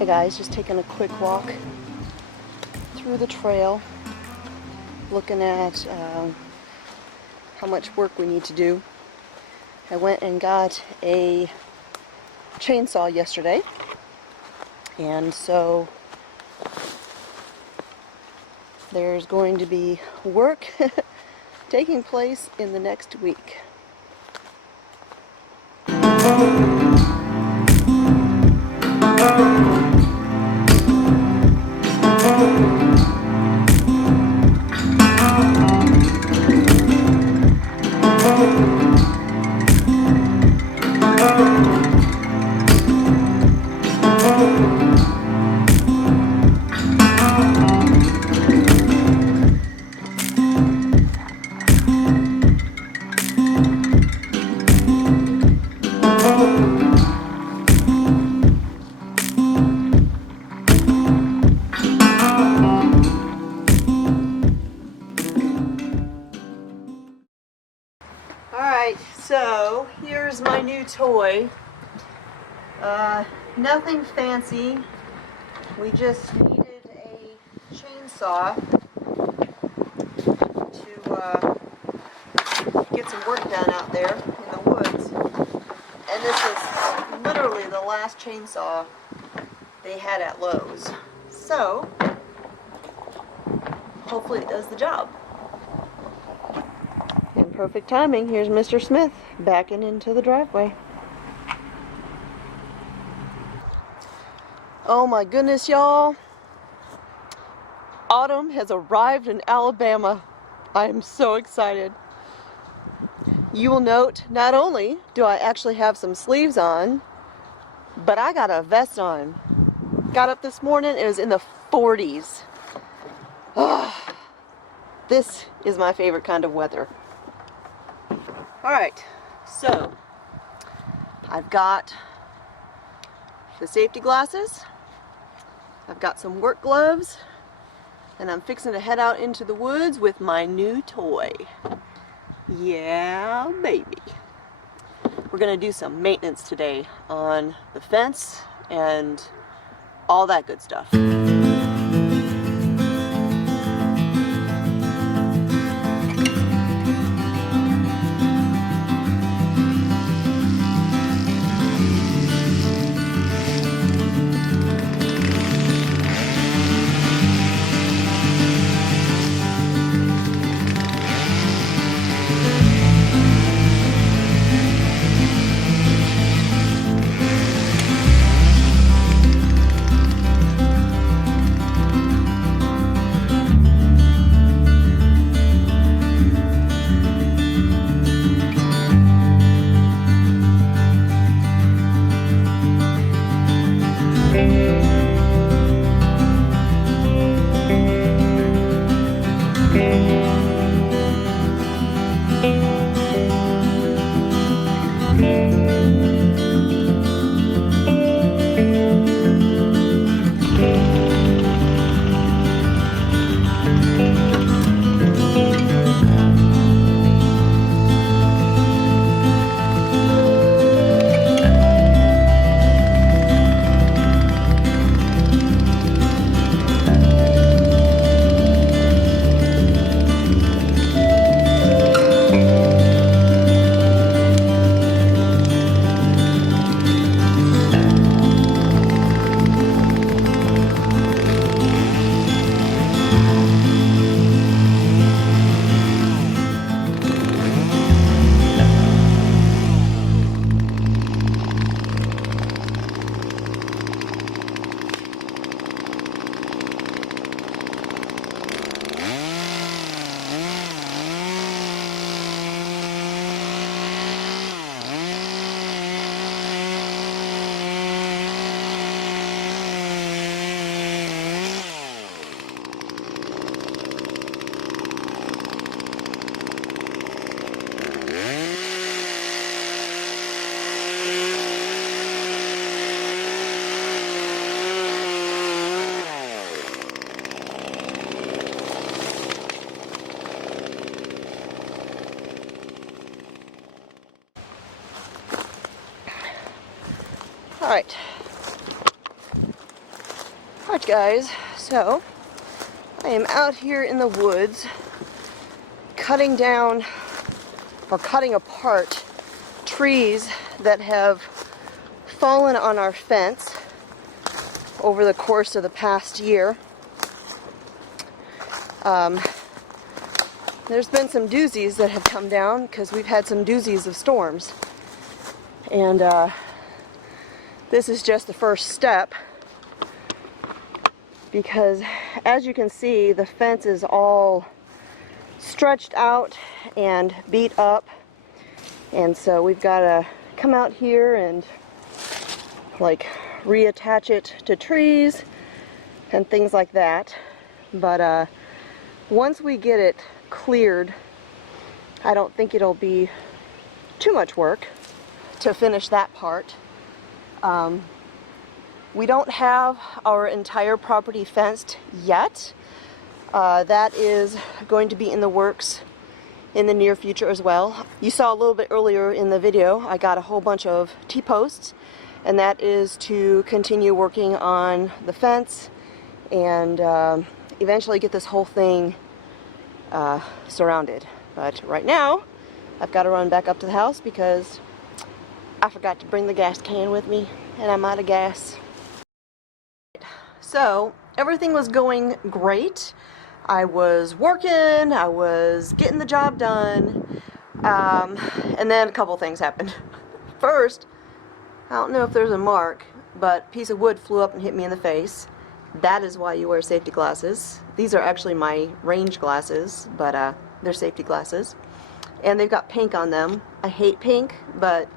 Hey guys, just taking a quick walk through the trail, looking at how much work we need to do. I went and got a chainsaw yesterday, and so there's going to be work taking place in the next week. Alright, so here's my new toy. Nothing fancy. We just needed a chainsaw to get some work done out there in the woods. And this is literally the last chainsaw they had at Lowe's. So, hopefully it does the job. In perfect timing, here's Mr. Smith backing into the driveway. Oh my goodness, y'all. Autumn has arrived in Alabama. I am so excited. You will note, not only do I actually have some sleeves on, but I got a vest on. Got up this morning, it was in the 40s. This is my favorite kind of weather. Alright, so I've got the safety glasses, I've got some work gloves, and I'm fixing to head out into the woods with my new toy. Yeah, baby. We're gonna do some maintenance today on the fence and all that good stuff. Alright, Alright guys, so I am out here in the woods cutting down or cutting apart trees that have fallen on our fence over the course of the past year. There's been some doozies that have come down because we've had some doozies of storms. And this is just the first step, because as you can see, the fence is all stretched out and beat up, and so we've got to come out here and like reattach it to trees and things like that. But once we get it cleared, I don't think it'll be too much work to finish that part. We don't have our entire property fenced yet. That is going to be in the works in the near future as well. You saw a little bit earlier in the video, I got a whole bunch of T-posts, and that is to continue working on the fence and eventually get this whole thing surrounded. But right now, I've got to run back up to the house because I forgot to bring the gas can with me, and I'm out of gas. So everything was going great. I was working, I was getting the job done, and then a couple things happened. First, I don't know if there's a mark, but a piece of wood flew up and hit me in the face. That is why you wear safety glasses. These are actually my range glasses, but they're safety glasses. And they've got pink on them. I hate pink, but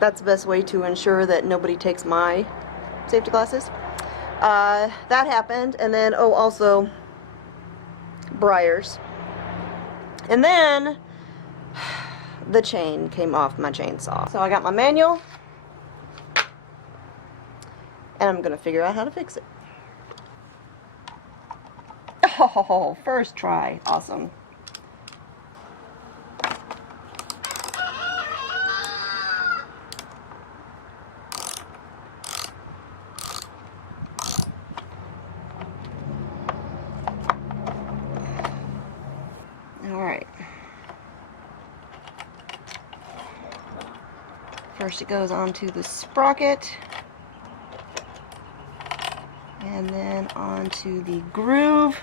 that's the best way to ensure that nobody takes my safety glasses. That happened, and then, oh, also briars. And then the chain came off my chainsaw. So I got my manual, and I'm gonna figure out how to fix it. Oh, first try. Awesome. Alright. First it goes onto the sprocket, and then onto the groove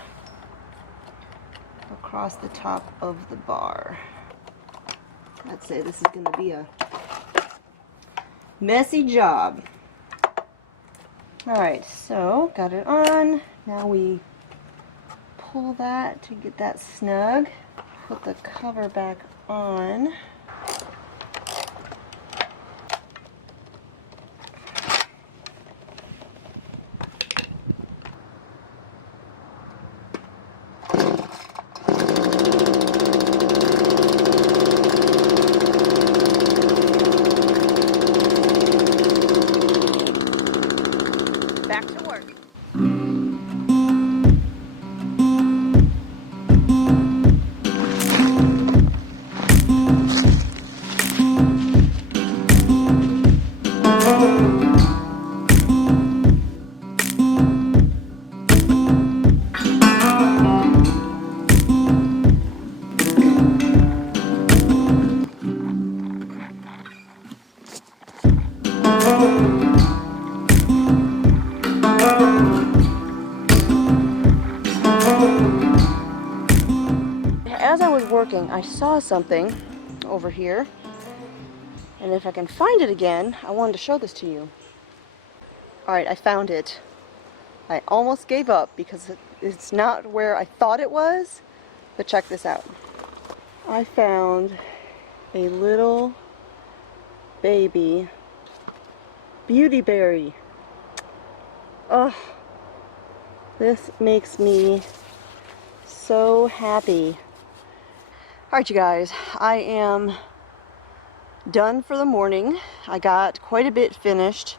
across the top of the bar. I'd say this is going to be a messy job. Alright, so got it on. Now we pull that to get that snug. Put the cover back on. Back to work. As I was working, I saw something over here, and if I can find it again, I wanted to show this to you. Alright, I found it. I almost gave up because it's not where I thought it was, but check this out. I found a little baby beauty berry. Oh, this makes me so happy. Alright you guys, I am done for the morning. I got quite a bit finished.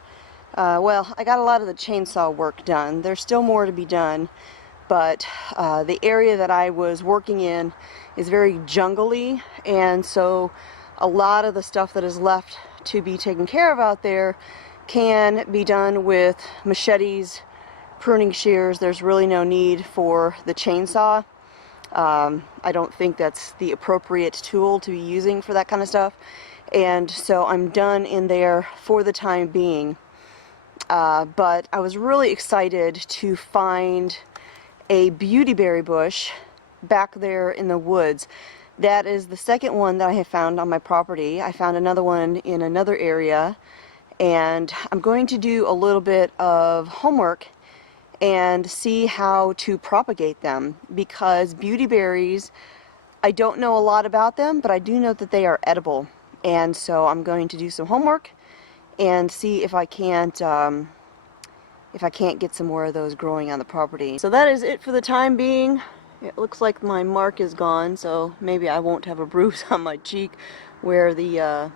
Well, I got a lot of the chainsaw work done. There's still more to be done, but the area that I was working in is very jungly, and so a lot of the stuff that is left to be taken care of out there can be done with machetes pruning shears, there's really no need for the chainsaw. I don't think that's the appropriate tool to be using for that kind of stuff, and so I'm done in there for the time being. But I was really excited to find a beautyberry bush back there in the woods. That is the second one that I have found on my property. I found another one in another area, and I'm going to do a little bit of homework and see how to propagate them, because beautyberries, I don't know a lot about them, but I do know that they are edible, and so I'm going to do some homework and see if I can't get some more of those growing on the property. So that is it for the time being. It looks like my mark is gone, so maybe I won't have a bruise on my cheek where the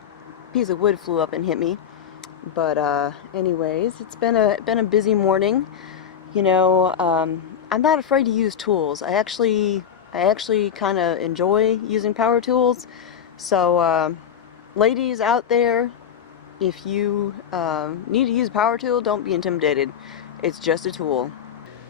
piece of wood flew up and hit me. But anyways, it's been a busy morning. You know, I'm not afraid to use tools. I actually kind of enjoy using power tools. So ladies out there, if you need to use a power tool, don't be intimidated. It's just a tool.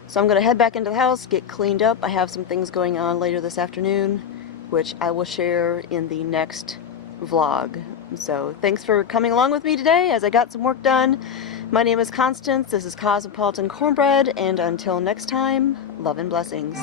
So I'm going to head back into the house, get cleaned up. I have some things going on later this afternoon, which I will share in the next vlog. So thanks for coming along with me today as I got some work done. My name is Constance, this is Cosmopolitan Cornbread, and until next time, love and blessings.